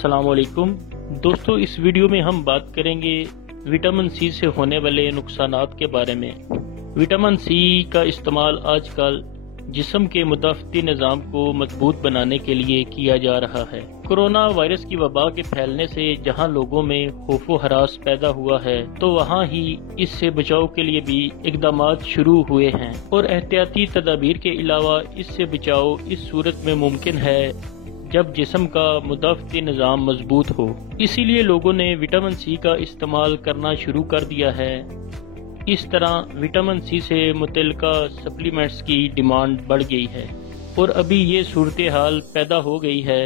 अस्सलाम वालेकुम दोस्तों, इस वीडियो में हम बात करेंगे विटामिन सी से होने वाले नुकसानात के बारे में। विटामिन सी का इस्तेमाल आजकल जिस्म के मुदाफ़ती निज़ाम को मजबूत बनाने के लिए किया जा रहा है। कोरोना वायरस की वबा के फैलने से जहां लोगों में खौफो हरास पैदा हुआ है, तो वहां ही इससे बचाव के लिए भी इक़दामात शुरू हुए हैं और एहतियाती तदाबीर के अलावा इससे बचाव इस सूरत में मुमकिन है जब जिस्म का मुदाफ़ती निज़ाम मजबूत हो। इसीलिए लोगों ने विटामिन सी का इस्तेमाल करना शुरू कर दिया है। इस तरह विटामिन सी से मुतल्लिका सप्लीमेंट्स की डिमांड बढ़ गई है और अभी ये सूरत हाल पैदा हो गई है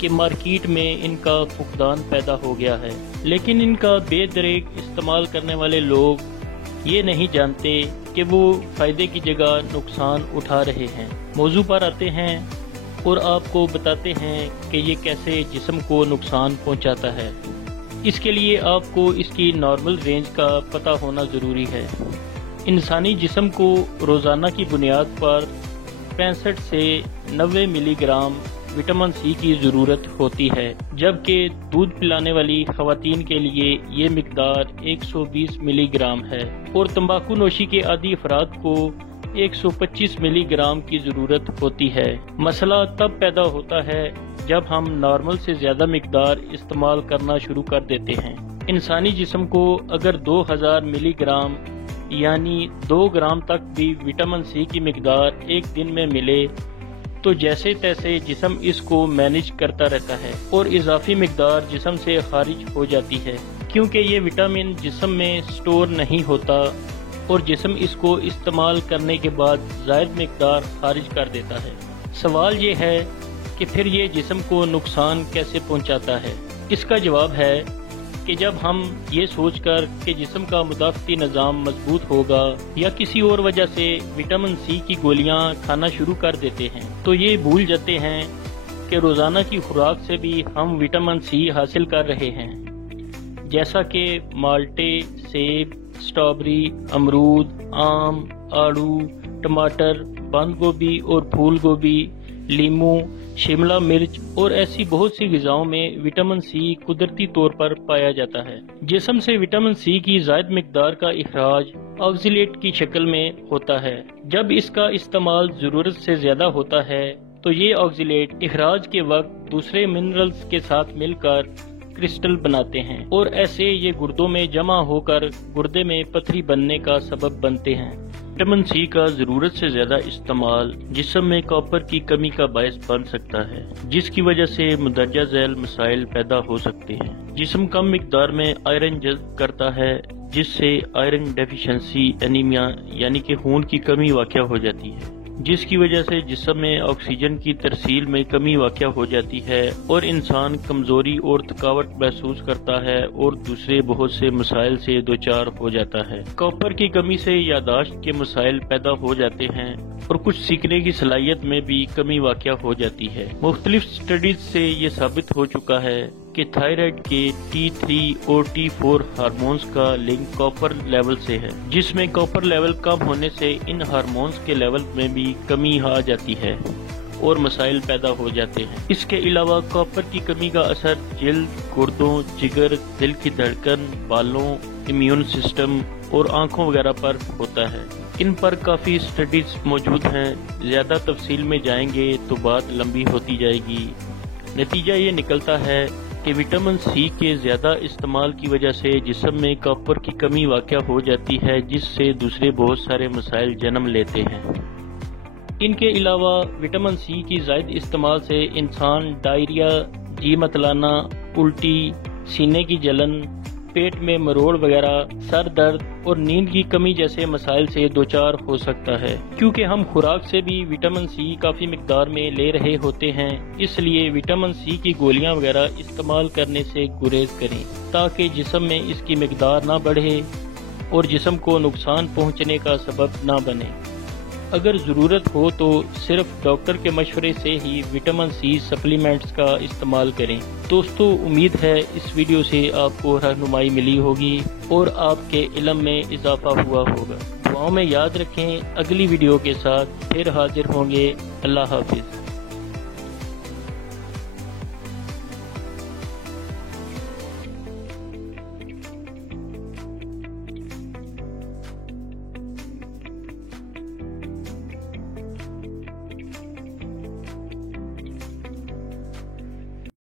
कि मार्केट में इनका फुकदान पैदा हो गया है। लेकिन इनका बेदरेक इस्तेमाल करने वाले लोग ये नहीं जानते कि वो फ़ायदे की जगह नुकसान उठा रहे हैं। मौजू पर आते हैं और आपको बताते हैं कि ये कैसे जिस्म को नुकसान पहुंचाता है। इसके लिए आपको इसकी नॉर्मल रेंज का पता होना ज़रूरी है। इंसानी जिस्म को रोज़ाना की बुनियाद पर 65 से 90 मिलीग्राम विटामिन सी की ज़रूरत होती है, जबकि दूध पिलाने वाली ख़वातीन के लिए ये मिकदार 120 मिलीग्राम है और तंबाकू नोशी के आदी अफराद को 125 मिलीग्राम की ज़रूरत होती है। मसला तब पैदा होता है जब हम नॉर्मल से ज़्यादा मिकदार इस्तेमाल करना शुरू कर देते हैं। इंसानी जिस्म को अगर 2000 मिलीग्राम यानी 2 ग्राम तक भी विटामिन सी की मिकदार एक दिन में मिले तो जैसे तैसे जिस्म इसको मैनेज करता रहता है और इजाफी मिकदार जिस्म से खारिज हो जाती है, क्योंकि ये विटामिन जिस्म में स्टोर नहीं होता और जिस्म इसको इस्तेमाल करने के बाद ज़ायद मिकदार खारिज कर देता है। सवाल ये है कि फिर ये जिस्म को नुकसान कैसे पहुंचाता है। इसका जवाब है कि जब हम ये सोचकर कि जिस्म का मुदाफ़ती निज़ाम मजबूत होगा या किसी और वजह से विटामिन सी की गोलियां खाना शुरू कर देते हैं, तो ये भूल जाते हैं कि रोज़ाना की खुराक से भी हम विटामिन सी हासिल कर रहे हैं, जैसा कि माल्टे, सेब, स्ट्रॉबेरी, अमरूद, आम, आड़ू, टमाटर, बंद गोभी और फूल गोभी, लीमू, शिमला मिर्च और ऐसी बहुत सी ग़िज़ाओं में विटामिन सी कुदरती तौर पर पाया जाता है। जिस्म से विटामिन सी की ज़ायद मिकदार का इखराज ऑक्सीलेट की शक्ल में होता है। जब इसका इस्तेमाल ज़रूरत से ज़्यादा होता है तो ये ऑक्सीलेट इखराज के वक्त दूसरे मिनरल्स के साथ मिलकर क्रिस्टल बनाते हैं और ऐसे ये गुर्दों में जमा होकर गुर्दे में पथरी बनने का सबब बनते हैं। विटामिन सी का ज़रूरत से ज़्यादा इस्तेमाल जिस्म में कॉपर की कमी का बायस बन सकता है, जिसकी वजह से मुंदरजा झैल मसाइल पैदा हो सकते हैं। जिस्म कम मिकदार में आयरन जज़्ब करता है, जिससे आयरन डेफिशिएंसी एनीमिया यानी कि खून की कमी वाक़या हो जाती है, जिसकी वजह से जिस्म में ऑक्सीजन की तरसील में कमी वाक़या हो जाती है और इंसान कमज़ोरी और थकावट महसूस करता है और दूसरे बहुत से मसाइल से दोचार हो जाता है। कॉपर की कमी से यादाश्त के मसाइल पैदा हो जाते हैं और कुछ सीखने की सलाहियत में भी कमी वाक़या हो जाती है। मुख्तलिफ स्टडीज से ये साबित हो चुका है कि थायराइड के T3 और T4 हार्मोन्स का लिंक कॉपर लेवल से है, जिसमें कॉपर लेवल कम होने से इन हार्मोन्स के लेवल में भी कमी आ जाती है और मसाइल पैदा हो जाते हैं। इसके अलावा कॉपर की कमी का असर जल्द, गुर्दों, जिगर, दिल की धड़कन, बालों, इम्यून सिस्टम और आंखों वगैरह पर होता है। इन पर काफ़ी स्टडीज मौजूद हैं। ज़्यादा तफसील में जाएंगे तो बात लंबी होती जाएगी। नतीजा ये निकलता है कि विटामिन सी के ज़्यादा इस्तेमाल की वजह से जिस्म में कॉपर की कमी वाक़या हो जाती है, जिससे दूसरे बहुत सारे मसाइल जन्म लेते हैं। इनके अलावा विटामिन सी की ज़ायद इस्तेमाल से इंसान डायरिया, जी मतलाना, उल्टी, सीने की जलन, पेट में मरोड़ वगैरह, सर दर्द और नींद की कमी जैसे मसाइल से दोचार हो सकता है। क्योंकि हम खुराक से भी विटामिन सी काफ़ी मिकदार में ले रहे होते हैं, इसलिए विटामिन सी की गोलियां वगैरह इस्तेमाल करने से गुरेज करें ताकि जिस्म में इसकी मिकदार ना बढ़े और जिस्म को नुकसान पहुंचने का सबब ना बने। अगर ज़रूरत हो तो सिर्फ डॉक्टर के मशवरे से ही विटामिन सी सप्लीमेंट्स का इस्तेमाल करें। दोस्तों, उम्मीद है इस वीडियो से आपको रहनुमाई मिली होगी और आपके इल्म में इजाफा हुआ होगा। दुआओं में याद रखें। अगली वीडियो के साथ फिर हाजिर होंगे। अल्लाह हाफिज़।